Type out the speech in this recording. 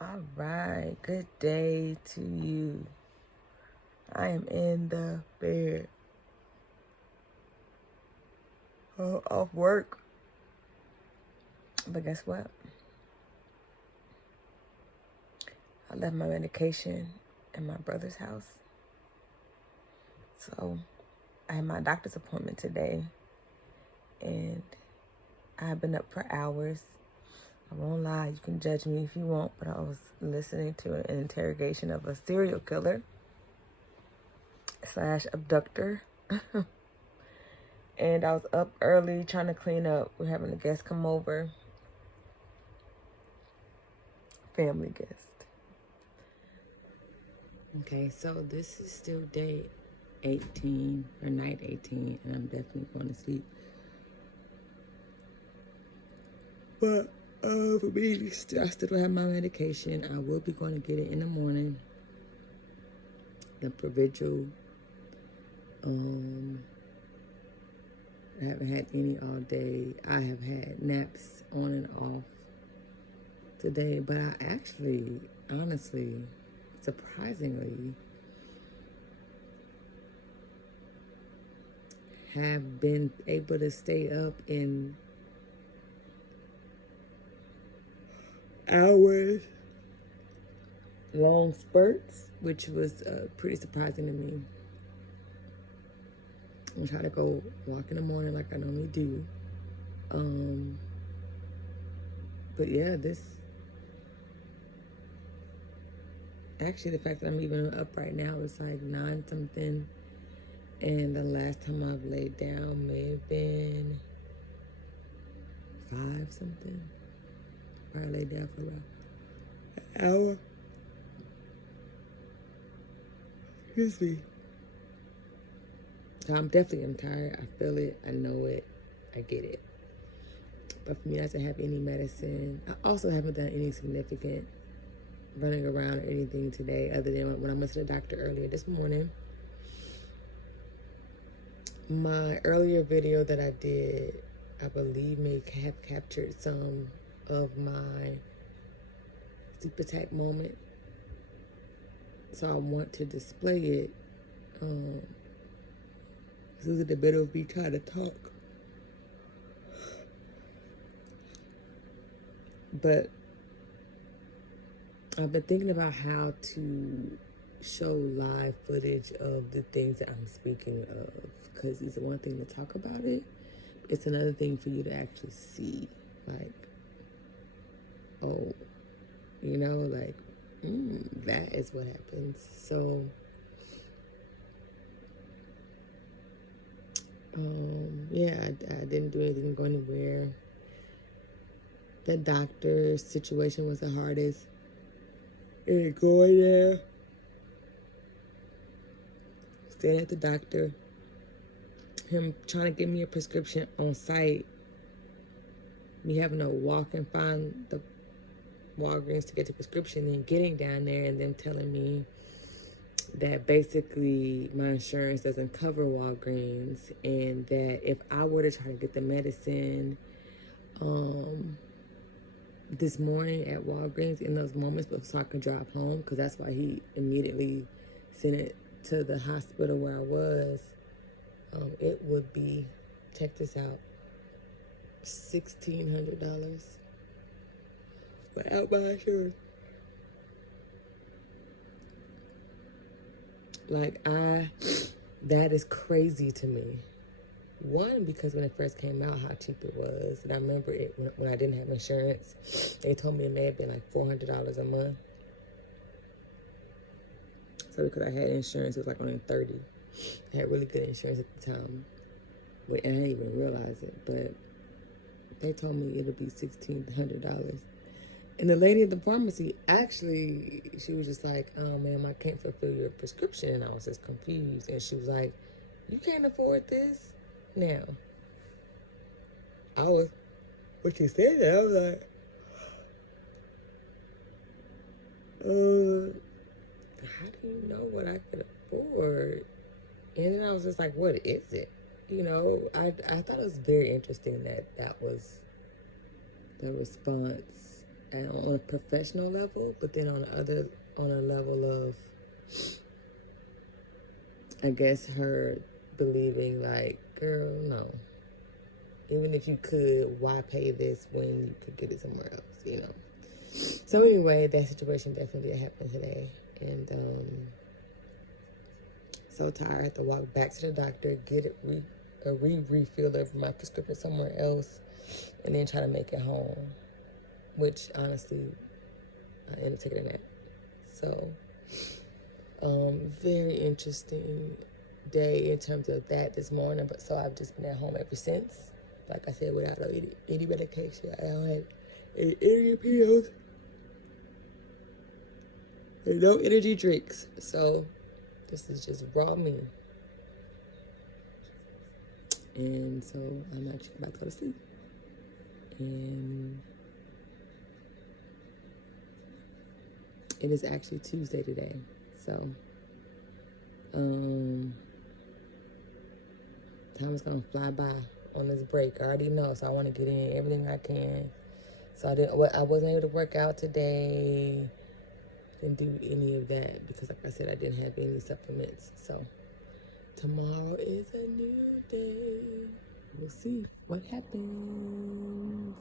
All right, good day to you. I am in the bed. Off work. But guess what? I left my medication in my brother's house. So I had my doctor's appointment today. And I have been up for hours. I won't lie, you can judge me if you want, but I was listening to an interrogation of a serial killer / abductor. And I was up early trying to clean up. We're having a guest come over. Family guest. Okay, so this is still day 18 or night 18, and I'm definitely going to sleep. But for me, I still don't have my medication. I will be going to get it in the morning. The Provigil. I haven't had any all day. I have had naps on and off today, but I actually, honestly, surprisingly, have been able to stay up in hours, long spurts, which was pretty surprising to me. I'm trying to go walk in the morning like I normally do. But yeah, actually the fact that I'm even up right now is like 9 something. And the last time I've laid down may have been 5 something. Where I laid down for about an hour. Excuse me. So I'm tired. I feel it. I know it. I get it. But for me not to have any medicine, I also haven't done any significant running around or anything today other than when I went to the doctor earlier this morning. My earlier video that I did, I believe may have captured some of my sleep attack moment. So I want to display it. This is the bit of me trying to talk. But I've been thinking about how to show live footage of the things that I'm speaking of, because it's one thing to talk about it, it's another thing for you to actually see, like, oh, like, that is what happens. So yeah, I didn't do anything, didn't go anywhere. The doctor's situation was the hardest. And going there, staying at the doctor, him trying to give me a prescription on site, me having to walk and find the Walgreens to get the prescription, then getting down there and them telling me that basically my insurance doesn't cover Walgreens, and that if I were to try to get the medicine this morning at Walgreens in those moments, but so I could drive home, because that's why he immediately sent it to the hospital where I was, it would be, check this out, $1,600 without my insurance. Like, that is crazy to me. One, because when it first came out, how cheap it was. And I remember it when I didn't have insurance. They told me it may have been like $400 a month. So because I had insurance, it was like only $30. I had really good insurance at the time. And I didn't even realize it. But they told me it'll be $1,600. And the lady at the pharmacy, actually, she was just like, oh, ma'am, I can't fulfill your prescription. And I was just confused. And she was like, you can't afford this? Now, when she said that, I was like, how do you know what I could afford? And then I was just like, what is it? I thought it was very interesting that was the response and on a professional level, but then on a level of, I guess, her believing like, girl, no. Even if you could, why pay this when you could get it somewhere else, you know? So anyway, that situation definitely happened today. And so tired. I had to walk back to the doctor, get a refill of my prescription somewhere else, and then try to make it home. Which, honestly, I ended up taking a nap. So, very interesting day in terms of that this morning. But so I've just been at home ever since. Like I said, without any medication. I don't have any pills. And no energy drinks. So this is just raw me. And so I'm actually about to go to sleep. And it is actually Tuesday today. So time is gonna fly by on this break. I already know, so I want to get in everything I can. So I wasn't able to work out today. Didn't do any of that because, like I said, I didn't have any supplements. So tomorrow is a new day. We'll see what happens.